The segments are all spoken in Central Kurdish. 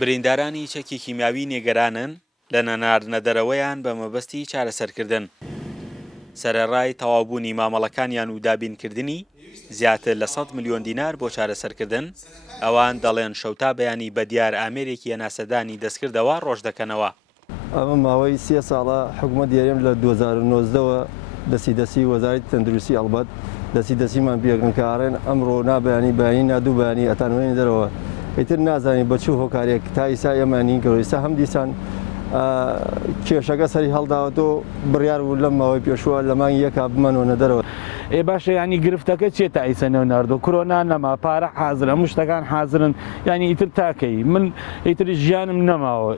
بریندارانی چەکی کیمیاوی نیگەرانن لە نەناردنەدەرەوەیان بە مەبەستی چارەسەرکردن. سەرەڕای تەواوبوونی مامەڵەکانیان و دابینکردنی زیاتر لە 100 ملیۆن دینار بۆ چارەسەرکردن، ئەوان دەڵێن شەوتا بەیانی بە دیار ئامێرێکی هەناسەدانی دەستکردەوە ڕۆژ دەکەنەوە. ئەمە ماوەی 3 ساڵە حکوومەت دیاریم لە 2009ەوە دەسی وەزارەتی تەندروستی ئەڵبەت دەسیمان پێکردکارێن ئەمڕۆ نابیانی بەیانی نادوو بەیانی ئەتانوێنی دەرەوە ئیتر نازانین بەچوو هۆکارێک تا ئیسا ئێمانی گەڕیسا هەم دیسان کێشەکە سەری هەڵداوەتەوە بڕیار بوو لەم ماوەی پێشووە لە مانگی یەکا بمەنەوە دەرەوە. باشە ینی گرفتەکە چێ تا ئیسەنەوە ناردۆ کۆرۆنا نەما پارە حازرە هەموو شتەکان حازرن ینی ئیتر تاکەی من ئیتر ژیانم نەماوە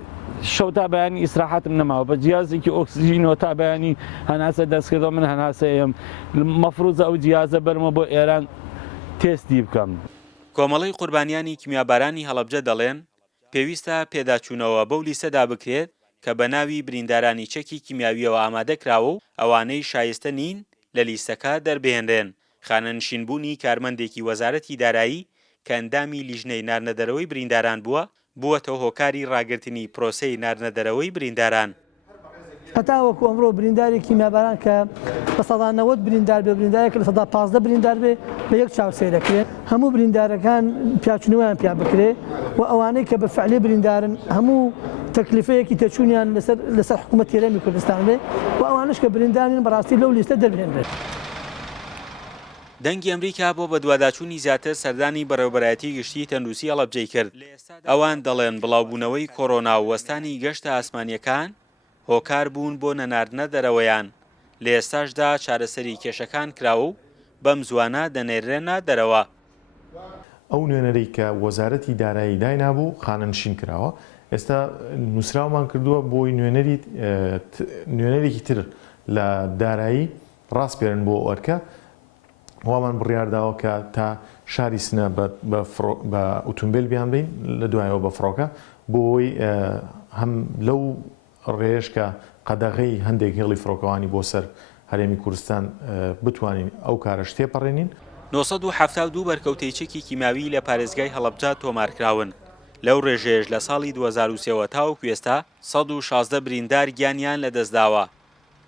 شەو تا بەیانی ئیسراحەتم نەماوە بە جیازێکی ئۆکسژینەوە تا بەیانی هەناسە دەستکردەوە من هەناسەیەم مەفروزە ئەو جیازە بەرمە بۆ ئێران تێستی بکەم. کۆمەڵی قوربانیانی کیمیابارانی هەڵەبجە دەڵێن پێویستە پێداچوونەوە بەو لیستەدا بکرێت کە بە ناوی بریندارانی چەکی کیمیاویەوە ئامادەکراوە و ئەوانەی شایستە نین لە لیستەکە دەربهێنرێن. خانەنشینبوونی کارمەندێکی وەزارەتی دارایی کە ئەندامی لیژنەی ناردنەدەرەوەی برینداران بووەتەوە هۆکاری ڕاگررتنی پرۆسەی ناردنەدەرەوەی برینداران. هەتا وەکو ئەمڕۆ برینداری کیمیاباران کە بە 190 بریندار بێ بریندارێک لە 115 بریندار بێ بە یەک چاوسێ دەکرێت هەموو بریندارەکان پیاچونەوەیان پیا بکرێ و ئەوانەی کە بە فعلی بریندارن هەموو تەکلیفەیەکی تەچوونیان لەسەر حکوومەت هێرەمی کوردستان بێ و ئەوانش کە بریندارین بەڕاستی لەو لیستە دەربهێنرێت. دەنگی ئەمریکا بۆ بەدواداچوونی زیاتر سەردانی بەڕێوەبەرایەتی گشتی تەندروستی هەڵەبجەی کرد. ئەوان دەڵێن بڵاوبوونەوەی کۆڕۆنا و وەستانی گەشتە ئاسمانیەکان هۆکار بوون بۆ نەناردنە دەرەوەیان. لە ئێستاشدا چارەسەری کێشەکان کراوە و بەم زوانە دەنێرێنە دەرەوە. ئەو نوێنەرەی کە وەزارەتی دارایی داینابوو خانەنشین کراوە ئێستا نووسراومان کردووە بۆی نوێنەرێکی تر لە دارایی ڕاستپێرن بۆ ئەرکە وامان بڕیارداوە کە تا شاری سنە بە ئۆتۆمبیل بیان بین لە دوایەوە بە فڕۆکە بۆی هەم لەو ڕێژ کە قەدەغەی هەندێک هێڵی فڕۆکەوانی بۆ سەر هەرێمی کوردستان بتوانین ئەو کارەش تێپەڕێنین. 972 بەرکەوتەی چەکی کیمیاوی لە پارێزگای هەڵەبجە تۆمارکراون. لەو ڕێژێژ لە ساڵی 2023 تاوەکو ئێستا 116 بریندار گیانیان لەدەستداوە.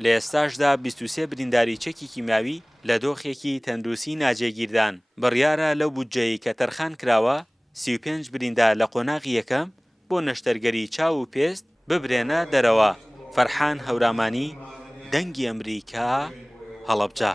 لە ئێستاشدا 23 برینداری چەکی کیمیاوی لە دۆخێکی تەندروستی ناجێگیردان. بڕیارە لەو بودجەی کە تەرخان کراوە 35 بریندار لە قۆناغی یەکەم بۆ نەشتەرگەری چاو و پێست ببرێنە دەرەوە. فەرحان هەورامانی، دەنگی ئەمریکا، هەڵەبجە.